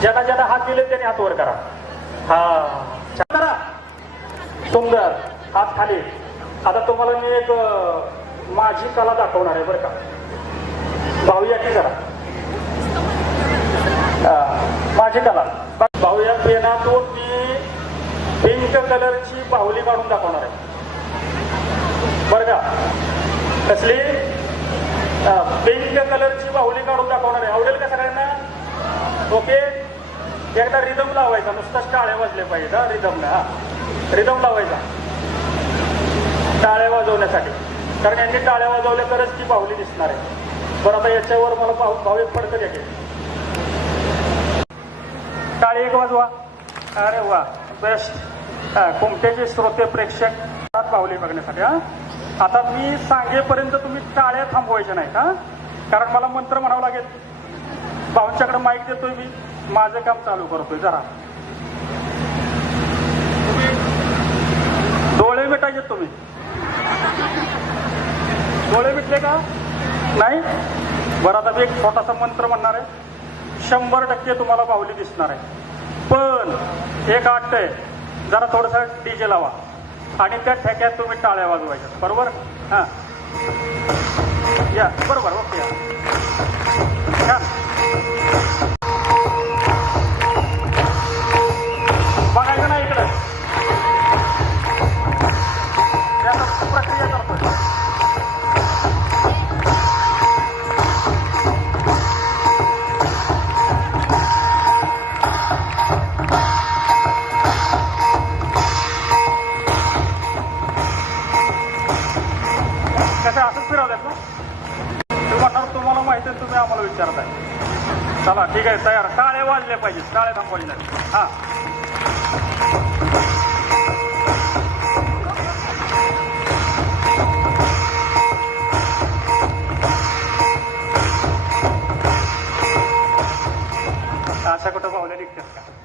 ज्यांना ज्यांना हात दिले त्याने हात वर करा. हा. तुमदार करा सुंदर. हात खाली. आता तुम्हाला मी एक माझी कला दाखवणार आहे बरं का. भाऊया की करा माझी कला. भाऊया पेनातून मी पिंक कलरची बाहुली काढून दाखवणार आहे. बरं का? कसली? पिंक कलरची बाहुली काढून दाखवणार आहे. आवडेल का सगळ्यांना? ओके? एकदा रिदम लावायचा. नुसताच टाळ्या वाजले पाहिजे हा रिदमला हा. रिदम लावायचा. टाळ्या वाजवण्यासाठी. कारण यांनी टाळ्या वाजवल्या तरच ती बाहुली दिसणार आहे. पण आता याच्यावर मला भाऊ भाऊ एक पडकं द्या टाळी एक वाजवा. अरे वा बेस्ट कुमट्याचे श्रोते प्रेक्षक बाहुली बघण्यासाठी हा. आता मी सांगेपर्यंत तुम्ही टाळ्या थांबवायच्या नाही का कारण मला मंत्र म्हणावं लागेल. भाऊंच्याकडे माईक देतोय मी. माझं काम चालू करतोय जरा. डोळे मिटायचे तुम्ही. डोळे मिटले का? नाही? बरं आता मी एक छोटासा मंत्र म्हणणार आहे. शंभर टक्के तुम्हाला बाहुली दिसणार आहे. पण एक आठ आहे. जरा थोडंसं डीजे लावा. आणि त्या ठेक्यात तुम्ही टाळ्या वाजवायच्या. बरोबर? हां. या. बरोबर. ओके. या. कसं असंच फिरवल्यात ना? तुम्हाला तुम्हाला माहिती आहे तुम्ही आम्हाला विचारताय. चला ठीक आहे तयार. टाळे वाजले पाहिजे. टाळे थांबवले हा. अशा कुठं पावल्या निघतात का?